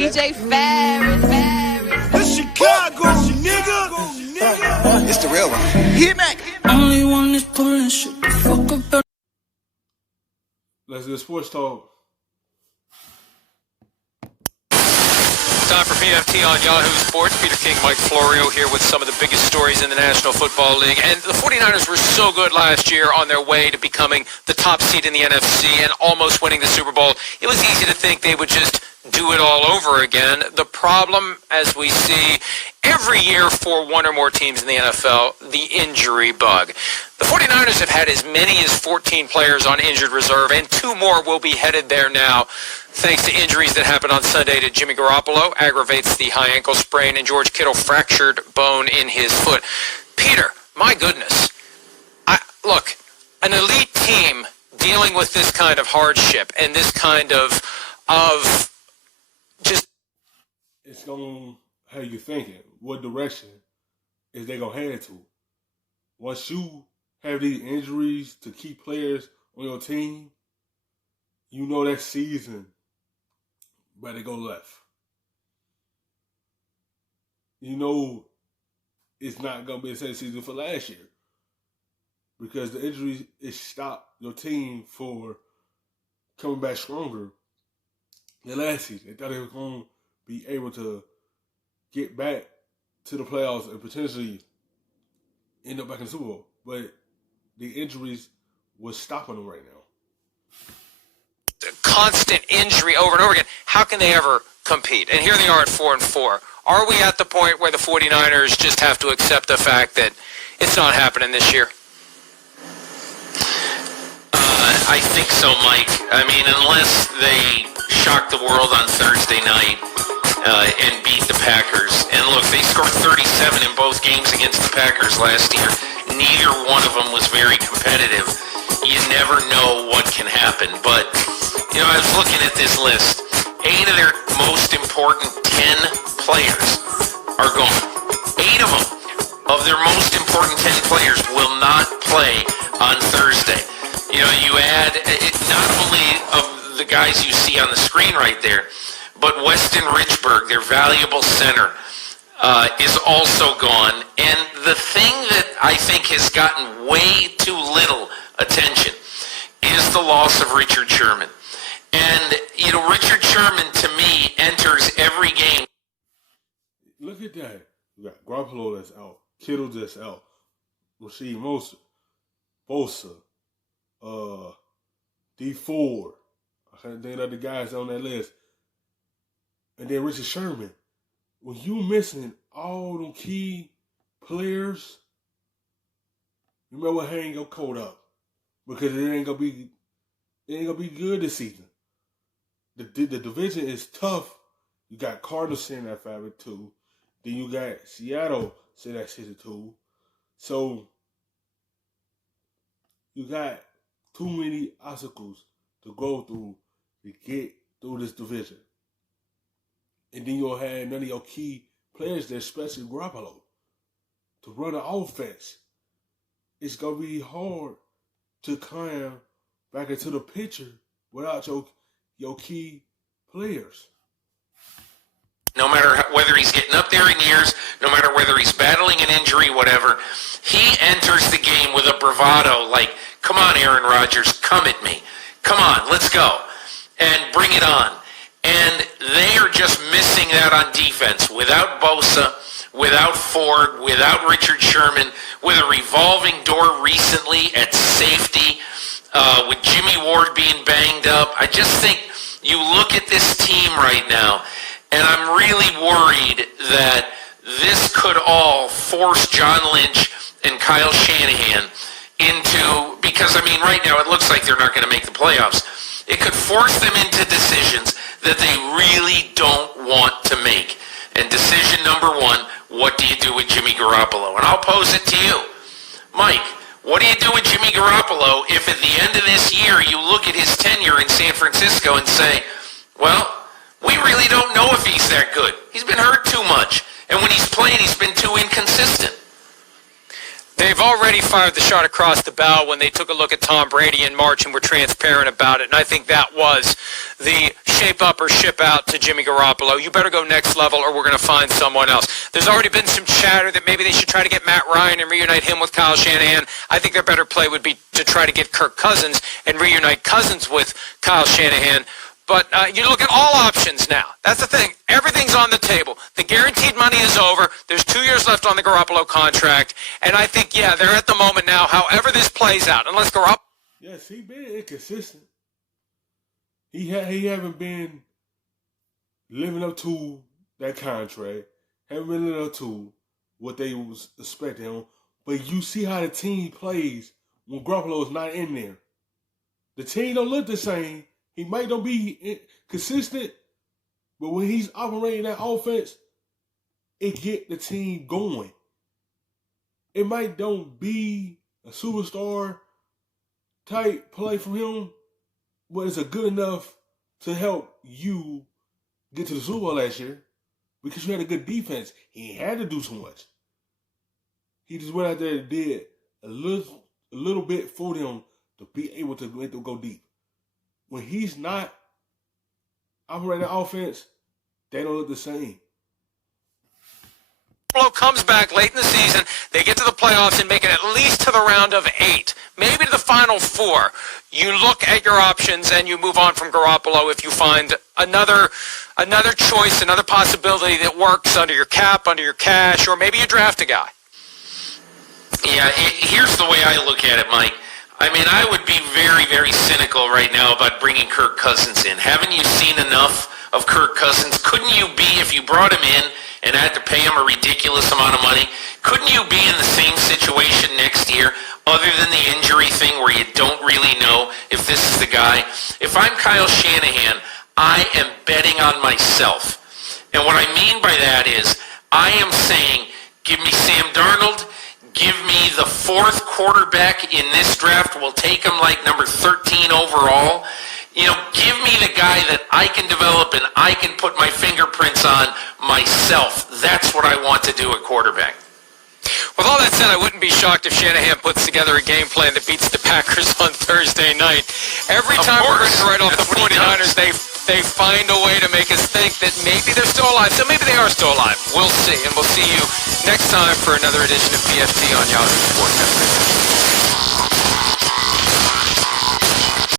DJ Ferris. It's Chicago, nigga. It's the real one. Hit me. Only one is pulling shit the fuck up. Let's get sports talk. Time for PFT on Yahoo Sports. Peter King, Mike Florio here with some of the biggest stories in the National Football League. And the 49ers were so good last year on their way to becoming the top seed in the NFC and almost winning the Super Bowl. It was easy to think they would just do it all over again. The problem, as we see every year for one or more teams in the NFL, the injury bug. The 49ers have had as many as 14 players on injured reserve, and 2 more will be headed there now, thanks to injuries that happened on Sunday to Jimmy Garoppolo, aggravates the high ankle sprain, and George Kittle fractured bone in his foot. Peter, my goodness. Look, an elite team dealing with this kind of hardship and this kind of just... It's going to have you thinking. What direction is they going to head to? Once you have these injuries to key players on your team, you know that season better go left. You know it's not going to be the same season for last year because the injuries, it stopped your team for coming back stronger than last season. They thought they were going to be able to get back to the playoffs and potentially end up back in the Super Bowl. But the injuries was stopping them right now. Constant injury over and over again. How can they ever compete? And here they are at 4-4. Are we at the point where the 49ers just have to accept the fact that it's not happening this year? I think so, Mike. I mean, unless they shock the world on Thursday night and beat the Packers. And look, they scored 37 in both games against the Packers last year. Neither one of them was very competitive. You never know what can happen. But, you know, I was looking at this list. 8 of their most important 10 players are gone. 8 of them, of their most important 10 players, will not play on Thursday. You know, you add, not only of the guys you see on the screen right there, but Weston Richburg, their valuable center, is also gone. And the thing that I think has gotten way too little attention is the loss of Richard Sherman. And, you know, Richard Sherman, to me, enters every game. Look at that. You got Garoppolo that's out. Kittle that's out. Rasheed Bosa. D4. I can't think of the guys on that list. And then Richard Sherman. When you missing all them key players, you remember hang your coat up. Because it ain't gonna be good this season. The division is tough. You got Cardinals sitting at 5-2. Then you got Seattle sitting at 6-2. So you got too many obstacles to go through to get through this division. And then you'll have none of your key players there, especially Garoppolo, to run an offense. It's going to be hard to climb back into the picture without your key players. No matter whether he's getting up there in years, no matter whether he's battling an injury, whatever, he enters the game with a bravado like, come on, Aaron Rodgers, come at me. Come on, let's go. And bring it on. And they are just missing that on defense. Without Bosa, without Ford, without Richard Sherman, with a revolving door recently at safety, with Jimmy Ward being banged up. I just think you look at this team right now, and I'm really worried that this could all force John Lynch and Kyle Shanahan into, because, I mean, right now it looks like they're not going to make the playoffs. It could force them into decisions that they really don't want to make. And decision number 1, what do you do with Jimmy Garoppolo? And I'll pose it to you. Mike, what do you do with Jimmy Garoppolo if at the end of this year you look at his tenure in San Francisco and say, well, we really don't know if he's that good. He's been hurt too much. And when he's played, he's been too inconsistent. They've already fired the shot across the bow when they took a look at Tom Brady in March and were transparent about it. And I think that was the shape up or ship out to Jimmy Garoppolo. You better go next level or we're going to find someone else. There's already been some chatter that maybe they should try to get Matt Ryan and reunite him with Kyle Shanahan. I think their better play would be to try to get Kirk Cousins and reunite Cousins with Kyle Shanahan. But you look at all options now. That's the thing. Everything's on the table. The guaranteed money is over. There's 2 years left on the Garoppolo contract. And I think, yeah, they're at the moment now, however this plays out, unless Garoppolo... Yes, he been inconsistent. He haven't been living up to that contract. Haven't been living up to what they was expecting him. But you see how the team plays when Garoppolo is not in there. The team don't look the same. He might not be consistent, but when he's operating that offense, it get the team going. It might don't be a superstar type play from him, but it's a good enough to help you get to the Super Bowl last year because you had a good defense. He ain't had to do so much. He just went out there and did a little bit for them to be able to make them go deep. When he's not operating the offense, they don't look the same. Comes back late in the season, they get to the playoffs and make it at least to the round of 8, maybe to the final 4. You look at your options and you move on from Garoppolo if you find another choice, another possibility that works under your cap, under your cash, or maybe you draft a guy. Yeah, here's the way I look at it, Mike. I mean, I would be very, very cynical right now about bringing Kirk Cousins in. Haven't you seen enough of Kirk Cousins? Couldn't you be, if you brought him in and had to pay him a ridiculous amount of money, couldn't you be in the same situation next year other than the injury thing where you don't really know if this is the guy? If I'm Kyle Shanahan, I am betting on myself. And what I mean by that is I am saying, give me Sam Darnold. Give me the 4th quarterback in this draft. We'll take him like number 13 overall. You know, give me the guy that I can develop and I can put my fingerprints on myself. That's what I want to do at quarterback. With all that said, I wouldn't be shocked if Shanahan puts together a game plan that beats the Packers on Thursday night. Every time we're ready to write off the 49ers, they find a way to make us think that maybe they're still alive. So maybe they are still alive. We'll see. And we'll see you next time for another edition of PFT on Yahoo Sports.